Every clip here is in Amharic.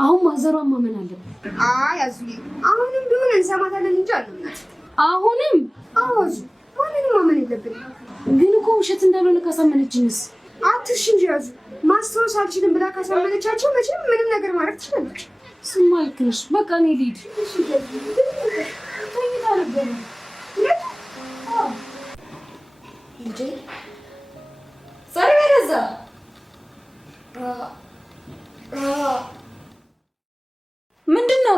አሁን ማዘሯን ማመን አለብን። አይ አዙዬ፣ አሁንም ቢሆን እንሰማታለን እንጂ አልሆናት። አሁንም አዙ፣ ማንንም ማመን የለብንም። ግን እኮ ውሸት እንዳልሆነ ካሳመነችንስ? አትርሽ እንጂ አዙ፣ ማስታወስ አልችልም ብላ ካሳመነቻቸው መቼም ምንም ነገር ማድረግ ትችላለች። ስማ ልክ ነሽ። በቃ እኔ ልሂድ። ተኝታ ነበረ ልጄ። ዛሬ ወደዛ ምንድን ነው?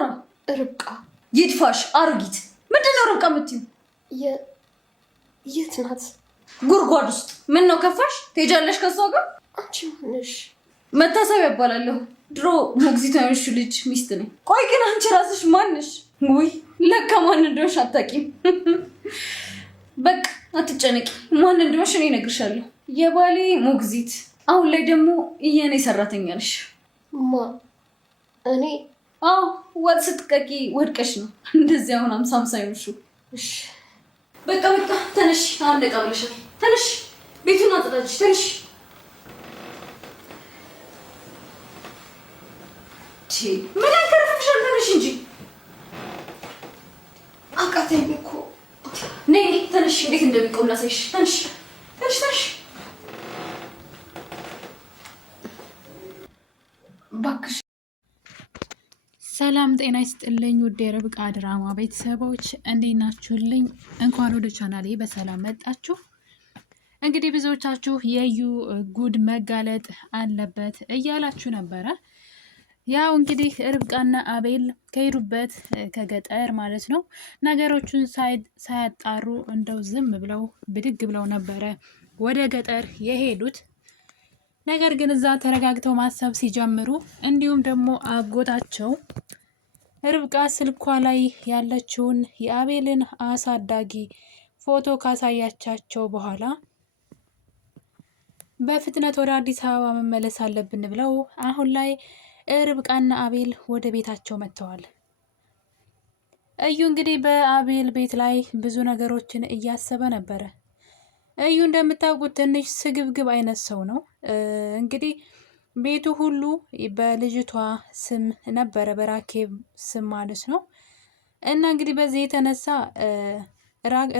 ርብቃ ይድፋሽ አሮጊት። ምንድን ነው ርብቃ የምትይው? የት ናት? ጉድጓድ ውስጥ። ምን ነው ከፋሽ? ትሄጃለሽ ከሷ ጋር? አንቺ ማነሽ? መታሰቢያ እባላለሁ። ድሮ ሞግዚት ያንሹ ልጅ ሚስት ነኝ። ቆይ ግን አንቺ ራስሽ ማንሽ? ውይ ለካ ማን እንደሆንሽ አታውቂም። በቃ አትጨነቂ፣ ማን እንደሆንሽ እኔ እነግርሻለሁ። የባሌ ሞግዚት፣ አሁን ላይ ደግሞ የኔ ሰራተኛ ነሽ። ማ? እኔ? አዎ፣ ወጥ ስትቀቂ ወድቀሽ ነው እንደዚህ አሁን 50 ይሆንሽ። እሺ በቃ ተነሽ፣ አለቃ ብለሻል። ተነሽ፣ ቤቱን አጽዳጅ። ተነሽ። ምን ያከረፍሻል? ተነሽ እንጂ። አቃተኝ እኮ። ነይ ተነሽ፣ እንዴት እንደሚቆም ላሳይሽ። ተነሽ ተነሽ ተነሽ። እባክሽ። ሰላም ጤና ይስጥልኝ ውድ የርብቃ ድራማ ቤተሰቦች እንዴት ናችሁልኝ? እንኳን ወደ ቻናሌ በሰላም መጣችሁ። እንግዲህ ብዙዎቻችሁ የዩ ጉድ መጋለጥ አለበት እያላችሁ ነበረ። ያው እንግዲህ ርብቃና አቤል ከሄዱበት ከገጠር ማለት ነው ነገሮቹን ሳያጣሩ እንደው ዝም ብለው ብድግ ብለው ነበረ ወደ ገጠር የሄዱት። ነገር ግን እዛ ተረጋግተው ማሰብ ሲጀምሩ እንዲሁም ደግሞ አጎታቸው ርብቃ ስልኳ ላይ ያለችውን የአቤልን አሳዳጊ ፎቶ ካሳያቻቸው በኋላ በፍጥነት ወደ አዲስ አበባ መመለስ አለብን ብለው አሁን ላይ ርብቃና አቤል ወደ ቤታቸው መጥተዋል። እዩ እንግዲህ በአቤል ቤት ላይ ብዙ ነገሮችን እያሰበ ነበረ። እዩ እንደምታውቁት ትንሽ ስግብግብ አይነት ሰው ነው። እንግዲህ ቤቱ ሁሉ በልጅቷ ስም ነበረ፣ በራኬብ ስም ማለት ነው። እና እንግዲህ በዚህ የተነሳ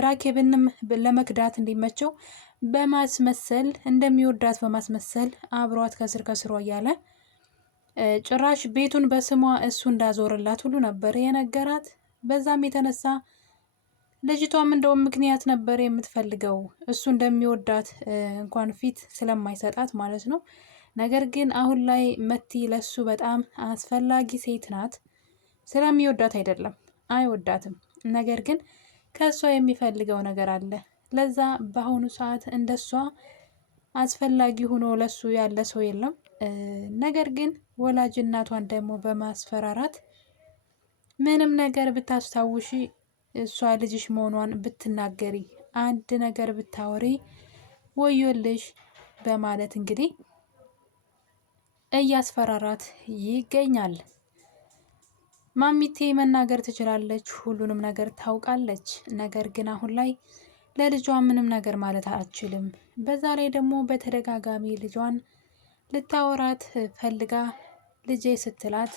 ራኬብንም ለመክዳት እንዲመቸው በማስመሰል እንደሚወዳት በማስመሰል አብሯት ከስር ከስሯ እያለ ጭራሽ ቤቱን በስሟ እሱ እንዳዞርላት ሁሉ ነበር የነገራት። በዛም የተነሳ ልጅቷም እንደውም ምክንያት ነበር የምትፈልገው እሱ እንደሚወዳት እንኳን ፊት ስለማይሰጣት ማለት ነው። ነገር ግን አሁን ላይ መቲ ለሱ በጣም አስፈላጊ ሴት ናት። ስለሚወዳት አይደለም፣ አይወዳትም። ነገር ግን ከእሷ የሚፈልገው ነገር አለ። ለዛ በአሁኑ ሰዓት እንደሷ አስፈላጊ ሆኖ ለሱ ያለ ሰው የለም። ነገር ግን ወላጅ እናቷን ደግሞ በማስፈራራት ምንም ነገር ብታስታውሺ እሷ ልጅሽ መሆኗን ብትናገሪ፣ አንድ ነገር ብታወሪ ወዮልሽ በማለት እንግዲህ እያስፈራራት ይገኛል። ማሚቴ መናገር ትችላለች፣ ሁሉንም ነገር ታውቃለች። ነገር ግን አሁን ላይ ለልጇ ምንም ነገር ማለት አትችልም። በዛ ላይ ደግሞ በተደጋጋሚ ልጇን ልታወራት ፈልጋ ልጄ ስትላት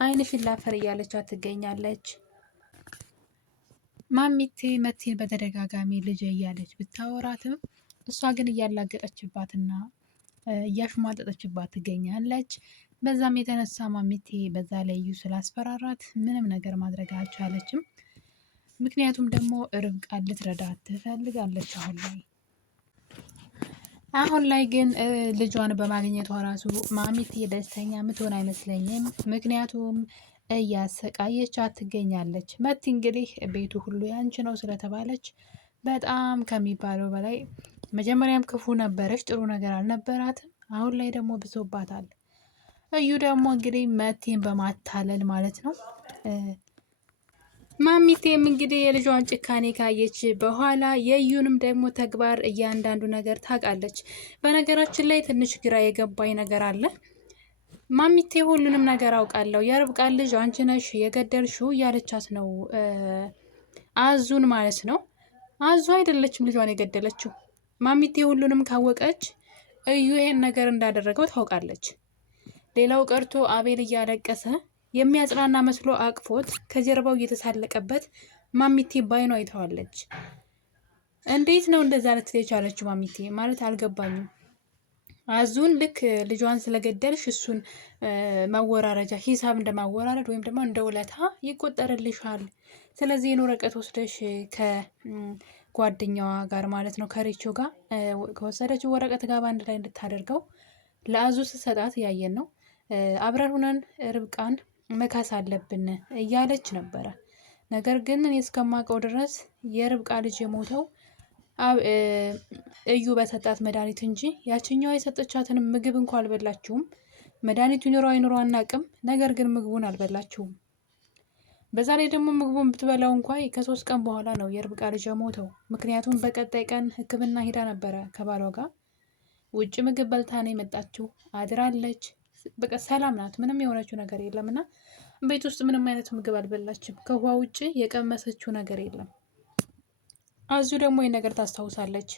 ዓይንሽን ላፈር እያለቻት ትገኛለች። ማሚቴ መቲን በተደጋጋሚ ልጄ እያለች ብታወራትም እሷ ግን እያላገጠችባትና እያሽሟጠጠችባት ትገኛለች። በዛም የተነሳ ማሚቴ በዛ ላይ እዩ ስላስፈራራት ምንም ነገር ማድረግ አልቻለችም። ምክንያቱም ደግሞ ርብቃ ልትረዳት ትፈልጋለች። አሁን ላይ ግን ልጇን በማግኘቷ ራሱ ማሚቴ ደስተኛ ምትሆን አይመስለኝም። ምክንያቱም እያሰቃየቻት ትገኛለች። መቲ እንግዲህ ቤቱ ሁሉ ያንቺ ነው ስለተባለች በጣም ከሚባለው በላይ መጀመሪያም ክፉ ነበረች፣ ጥሩ ነገር አልነበራትም። አሁን ላይ ደግሞ ብሶባታል። እዩ ደግሞ እንግዲህ መቲን በማታለል ማለት ነው። ማሚቴም እንግዲህ የልጇን ጭካኔ ካየች በኋላ የዩንም ደግሞ ተግባር እያንዳንዱ ነገር ታውቃለች። በነገራችን ላይ ትንሽ ግራ የገባኝ ነገር አለ። ማሚቴ ሁሉንም ነገር አውቃለሁ፣ የርብቃን ልጅ አንቺ ነሽ የገደልሽው እያለቻት ነው አዙን ማለት ነው። አዙ አይደለችም ልጇን የገደለችው። ማሚቴ ሁሉንም ካወቀች እዩ ይሄን ነገር እንዳደረገው ታውቃለች። ሌላው ቀርቶ አቤል እያለቀሰ የሚያጽናና መስሎ አቅፎት ከጀርባው እየተሳለቀበት ማሚቴ ባይኗ አይተዋለች። እንዴት ነው እንደዛ ልትል የቻለችው ማሚቴ? ማለት አልገባኝም። አዙን ልክ ልጇን ስለገደልሽ እሱን ማወራረጃ ሂሳብ እንደማወራረድ ወይም ደግሞ እንደ ውለታ ይቆጠርልሻል። ስለዚህ ወረቀት ወስደሽ ከጓደኛዋ ጋር ማለት ነው ከሪቾ ጋር ከወሰደችው ወረቀት ጋር በአንድ ላይ እንድታደርገው ለአዙ ስትሰጣት ያየን ነው። አብረን ሁነን ርብቃን መካስ አለብን እያለች ነበረ። ነገር ግን እኔ እስከማውቀው ድረስ የርብቃ ልጅ የሞተው እዩ በሰጣት መድኃኒት እንጂ ያችኛዋ የሰጠቻትን ምግብ እንኳ አልበላችውም። መድኃኒቱ ይኑሮ አይኑሮ አናቅም፣ ነገር ግን ምግቡን አልበላችውም። በዛ ላይ ደግሞ ምግቡን ብትበላው እንኳ ከ3 ቀን በኋላ ነው የርብቃ ልጅ የሞተው። ምክንያቱም በቀጣይ ቀን ሕክምና ሄዳ ነበረ ከባሏ ጋር። ውጭ ምግብ በልታ ነው የመጣችው፣ አድራለች። በቃ ሰላም ናት፣ ምንም የሆነችው ነገር የለም። እና ቤት ውስጥ ምንም አይነት ምግብ አልበላችም። ከውሃ ውጭ የቀመሰችው ነገር የለም። አዙ ደግሞ ይህ ነገር ታስታውሳለች።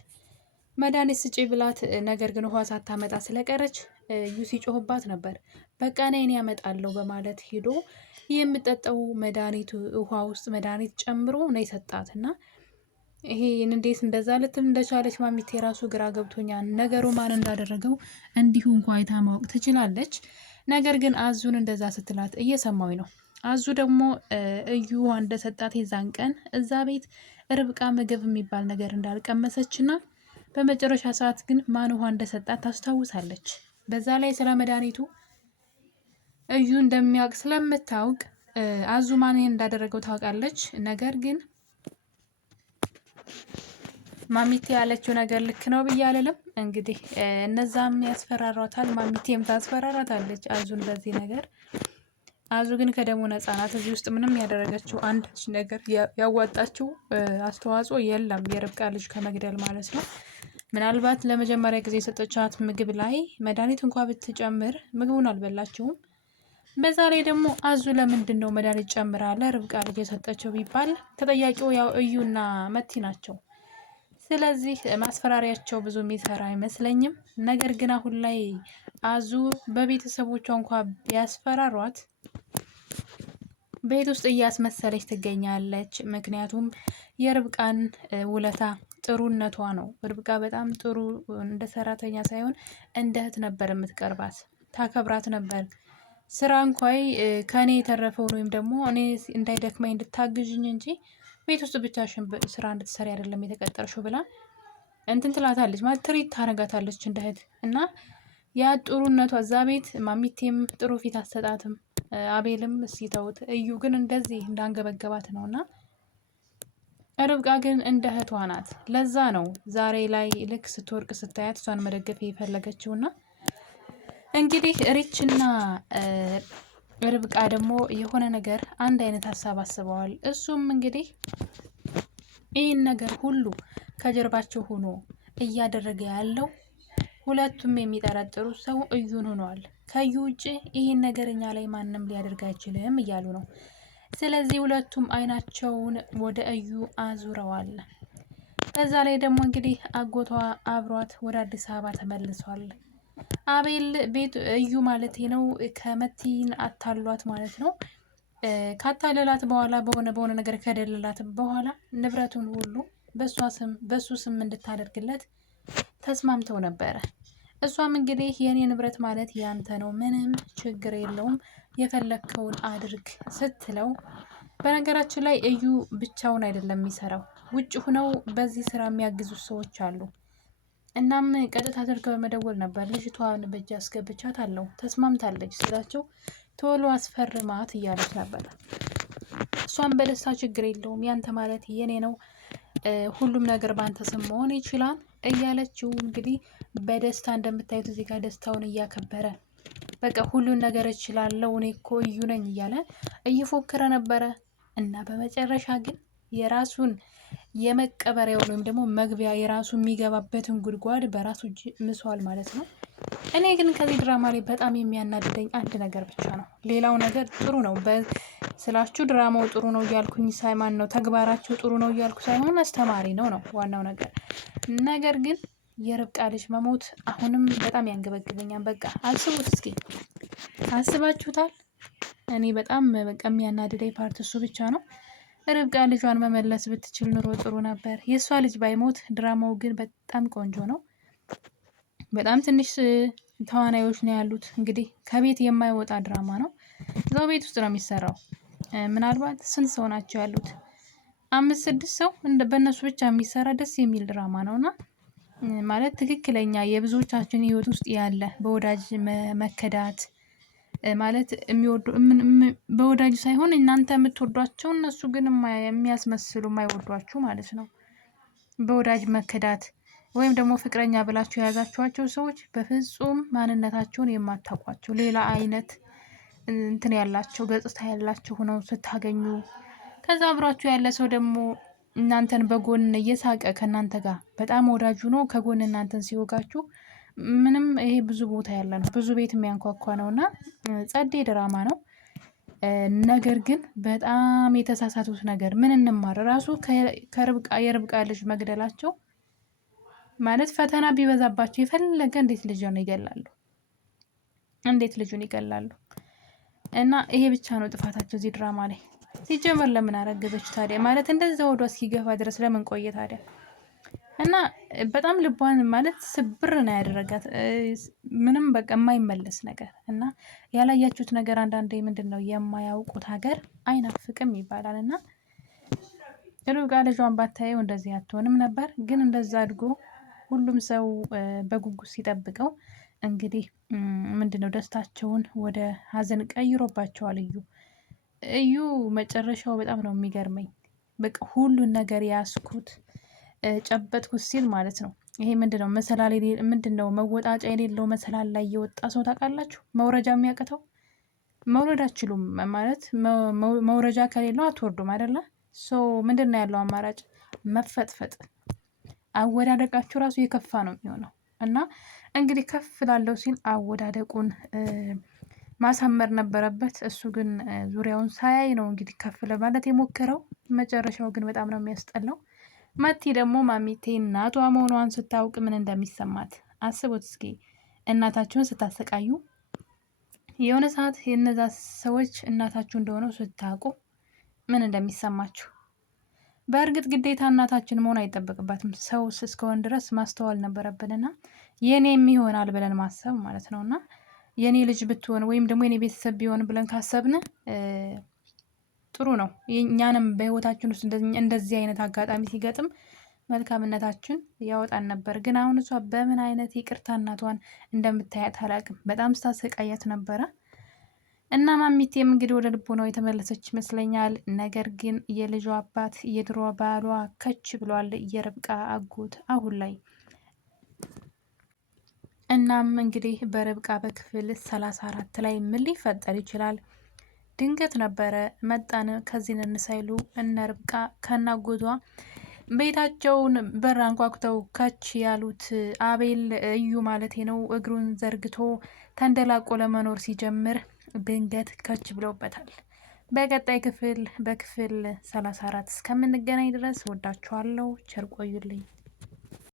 መድኃኒት ስጪ ብላት፣ ነገር ግን ውሃ ሳታመጣ ስለቀረች እዩ ሲጮህባት ነበር። በቃ እኔ ያመጣለሁ በማለት ሄዶ የምጠጣው መድኃኒቱ ውሃ ውስጥ መድኃኒት ጨምሮ ነው የሰጣት። እና ይሄን እንዴት እንደዛ ልትም እንደቻለች ማሚቴ ራሱ ግራ ገብቶኛል። ነገሩ ማን እንዳደረገው እንዲሁ እንኳ አይታ ማወቅ ትችላለች። ነገር ግን አዙን እንደዛ ስትላት እየሰማኝ ነው። አዙ ደግሞ እዩ ውሃ እንደሰጣት የዛን ቀን እዛ ቤት ርብቃ ምግብ የሚባል ነገር እንዳልቀመሰችና በመጨረሻ ሰዓት ግን ማን ውሃ እንደሰጣት ታስታውሳለች። በዛ ላይ ስለ መድኃኒቱ እዩ እንደሚያውቅ ስለምታውቅ አዙ ማን እንዳደረገው ታውቃለች። ነገር ግን ማሚቴ ያለችው ነገር ልክ ነው ብዬ አልልም። እንግዲህ እነዛም ያስፈራሯታል፣ ማሚቴም ታስፈራራታለች አዙን በዚህ ነገር። አዙ ግን ከደሙ ነፃ ናት። እዚህ ውስጥ ምንም ያደረገችው አንዳች ነገር ያዋጣችው አስተዋጽኦ የለም፣ የርብቃ ልጅ ከመግደል ማለት ነው። ምናልባት ለመጀመሪያ ጊዜ የሰጠቻት ምግብ ላይ መድኃኒት እንኳ ብትጨምር ምግቡን አልበላችውም። በዛ ላይ ደግሞ አዙ ለምንድን ነው መድኃኒት ጨምራ ለርብቃ ልጅ የሰጠችው ቢባል ተጠያቂው ያው እዩና መቲ ናቸው። ስለዚህ ማስፈራሪያቸው ብዙ የሚሰራ አይመስለኝም። ነገር ግን አሁን ላይ አዙ በቤተሰቦቿ እንኳ ቢያስፈራሯት ቤት ውስጥ እያስመሰለች ትገኛለች። ምክንያቱም የርብቃን ውለታ ጥሩነቷ ነው። ርብቃ በጣም ጥሩ እንደ ሰራተኛ ሳይሆን እንደ እህት ነበር የምትቀርባት፣ ታከብራት ነበር። ስራ እንኳይ ከእኔ የተረፈውን ወይም ደግሞ እኔ እንዳይደክመኝ እንድታግዥኝ እንጂ ቤት ውስጥ ብቻሽን ስራ እንድትሰሪ አይደለም የተቀጠርሽው ብላ እንትን ትላታለች፣ ማለት ትሪት ታረጋታለች እንደ እህት። እና ያ ጥሩነቷ እዛ ቤት ማሚቴም ጥሩ ፊት አትሰጣትም። አቤልም ሲተውት እዩ ግን እንደዚህ እንዳንገበገባት ነው። እና ርብቃ ግን እንደ እህቷ ናት። ለዛ ነው ዛሬ ላይ ልክ ስትወርቅ ስታያት እሷን መደገፍ የፈለገችውና እንግዲህ ሪችና ርብቃ ደግሞ የሆነ ነገር አንድ አይነት ሀሳብ አስበዋል። እሱም እንግዲህ ይህን ነገር ሁሉ ከጀርባቸው ሆኖ እያደረገ ያለው ሁለቱም የሚጠረጥሩ ሰው እዩን ሆኗል። ከዩ ውጭ ይህን ነገር እኛ ላይ ማንም ሊያደርግ አይችልም እያሉ ነው። ስለዚህ ሁለቱም አይናቸውን ወደ እዩ አዙረዋል። በዛ ላይ ደግሞ እንግዲህ አጎቷ አብሯት ወደ አዲስ አበባ ተመልሷል። አቤል ቤት እዩ ማለት ነው ከመቲን አታሏት ማለት ነው። ካታለላት በኋላ በሆነ ነገር ከደለላት በኋላ ንብረቱን ሁሉ በሱ ስም እንድታደርግለት ተስማምተው ነበረ። እሷም እንግዲህ የኔ ንብረት ማለት ያንተ ነው፣ ምንም ችግር የለውም፣ የፈለግከውን አድርግ ስትለው፣ በነገራችን ላይ እዩ ብቻውን አይደለም የሚሰራው፣ ውጭ ሁነው በዚህ ስራ የሚያግዙ ሰዎች አሉ። እናም ቀጥታ አድርገው በመደወል ነበር ልጅቷን በእጅ አስገብቻት አለው ተስማምታለች ስላቸው ቶሎ አስፈርማት እያለች ነበር። እሷም በደስታ ችግር የለውም ያንተ ማለት የኔ ነው፣ ሁሉም ነገር ባንተ ስም መሆን ይችላል እያለችው እንግዲህ በደስታ እንደምታዩት እዚህ ጋር ደስታውን እያከበረ በቃ ሁሉን ነገር እችላለሁ እኔ እኮ እዩ ነኝ እያለ እየፎከረ ነበረ። እና በመጨረሻ ግን የራሱን የመቀበሪያውን ወይም ደግሞ መግቢያ የራሱ የሚገባበትን ጉድጓድ በራሱ እጅ ምሷል ማለት ነው። እኔ ግን ከዚህ ድራማ ላይ በጣም የሚያናድደኝ አንድ ነገር ብቻ ነው። ሌላው ነገር ጥሩ ነው ስላችሁ ድራማው ጥሩ ነው እያልኩኝ ሳይማን ነው ተግባራቸው ጥሩ ነው እያልኩ ሳይሆን አስተማሪ ነው ዋናው ነገር። ነገር ግን የርብቃ ልጅ መሞት አሁንም በጣም ያንገበግበኛል። በቃ አስቡት እስኪ አስባችሁታል? እኔ በጣም በቃ የሚያናድደኝ ፓርት እሱ ብቻ ነው። ርብቃ ልጇን መመለስ ብትችል ኑሮ ጥሩ ነበር። የእሷ ልጅ ባይሞት ድራማው ግን በጣም ቆንጆ ነው። በጣም ትንሽ ተዋናዮች ነው ያሉት። እንግዲህ ከቤት የማይወጣ ድራማ ነው። እዛው ቤት ውስጥ ነው የሚሰራው። ምናልባት ስንት ሰው ናቸው ያሉት? 5-6 ሰው በእነሱ ብቻ የሚሰራ ደስ የሚል ድራማ ነው እና ማለት ትክክለኛ የብዙዎቻችን ህይወት ውስጥ ያለ በወዳጅ መከዳት ማለት በወዳጅ ሳይሆን እናንተ የምትወዷቸው እነሱ ግን የሚያስመስሉ የማይወዷችሁ ማለት ነው። በወዳጅ መከዳት ወይም ደግሞ ፍቅረኛ ብላችሁ የያዛችኋቸው ሰዎች በፍጹም ማንነታቸውን የማታውቋቸው ሌላ አይነት እንትን ያላቸው ገጽታ ያላቸው ሆነው ስታገኙ፣ ከዛ አብሯችሁ ያለ ሰው ደግሞ እናንተን በጎን እየሳቀ ከእናንተ ጋር በጣም ወዳጁ ነው ከጎን እናንተን ሲወጋችሁ ምንም ይሄ ብዙ ቦታ ያለ ነው። ብዙ ቤት የሚያንኳኳ ነው እና ጸዴ ድራማ ነው። ነገር ግን በጣም የተሳሳቱት ነገር ምን እንማር ራሱ የርብቃ ልጅ መግደላቸው ማለት ፈተና ቢበዛባቸው የፈለገ እንዴት ልጁን ይገላሉ? እንዴት ልጁን ይገላሉ? እና ይሄ ብቻ ነው ጥፋታቸው እዚህ ድራማ ላይ። ሲጀመር ለምን አረገዘች ታዲያ? ማለት እንደዛ ወዷ እስኪገፋ ድረስ ለምን ቆየ ታዲያ? እና በጣም ልቧን ማለት ስብር ነው ያደረጋት። ምንም በቃ የማይመለስ ነገር እና ያላያችሁት ነገር አንዳንዴ ምንድን ነው የማያውቁት ሀገር አይናፍቅም ይባላል። እና ርብቃ ልጇን ባታየው እንደዚህ አትሆንም ነበር። ግን እንደዛ አድጎ ሁሉም ሰው በጉጉት ሲጠብቀው እንግዲህ ምንድን ነው ደስታቸውን ወደ ሀዘን ቀይሮባቸዋል። እዩ መጨረሻው በጣም ነው የሚገርመኝ። በቃ ሁሉን ነገር ያስኩት ጨበጥኩት ሲል ማለት ነው። ይሄ ምንድነው መሰላል ምንድነው መወጣጫ የሌለው መሰላል ላይ የወጣ ሰው ታውቃላችሁ? መውረጃ የሚያቅተው መውረድ አትችሉም ማለት መውረጃ ከሌለው አትወርዱም አይደለ? ሶ ምንድነው ያለው አማራጭ? መፈጥፈጥ። አወዳደቃችሁ ራሱ የከፋ ነው የሚሆነው። እና እንግዲህ ከፍ ላለው ሲል አወዳደቁን ማሳመር ነበረበት። እሱ ግን ዙሪያውን ሳያይ ነው እንግዲህ ከፍ ለማለት የሞከረው። መጨረሻው ግን በጣም ነው የሚያስጠላው። መቲ ደግሞ ማሚቴ እናቷ መሆኗን ስታውቅ ምን እንደሚሰማት አስቡት እስኪ። እናታችሁን ስታሰቃዩ የሆነ ሰዓት የነዛ ሰዎች እናታችሁ እንደሆነው ስታውቁ ምን እንደሚሰማችሁ። በእርግጥ ግዴታ እናታችን መሆን አይጠበቅባትም። ሰው እስከሆን ድረስ ማስተዋል ነበረብንና የኔም ይሆናል ብለን ማሰብ ማለት ነው። እና የኔ ልጅ ብትሆን ወይም ደግሞ የኔ ቤተሰብ ቢሆን ብለን ካሰብን ጥሩ ነው። እኛንም በህይወታችን ውስጥ እንደዚህ አይነት አጋጣሚ ሲገጥም መልካምነታችን ያወጣን ነበር። ግን አሁን እሷ በምን አይነት ይቅርታ እናቷን እንደምታያት አላውቅም። በጣም ስታሰቃያት ነበረ። እና ማሚቴም እንግዲህ ወደ ልቦናው የተመለሰች ይመስለኛል። ነገር ግን የልጇ አባት የድሮ ባሏ ከች ብሏል፣ የርብቃ አጎት አሁን ላይ። እናም እንግዲህ በርብቃ በክፍል 34 ላይ ምን ሊፈጠር ይችላል? ድንገት ነበረ መጣን ከዚህ እንሳይሉ እነ ርብቃ ከናጎቷ ቤታቸውን በር አንኳኩተው ከች ያሉት አቤል እዩ ማለት ነው። እግሩን ዘርግቶ ተንደላቆ ለመኖር ሲጀምር ድንገት ከች ብለውበታል። በቀጣይ ክፍል በክፍል 34 እስከምንገናኝ ድረስ ወዳችኋለሁ። ቸር ቆዩልኝ።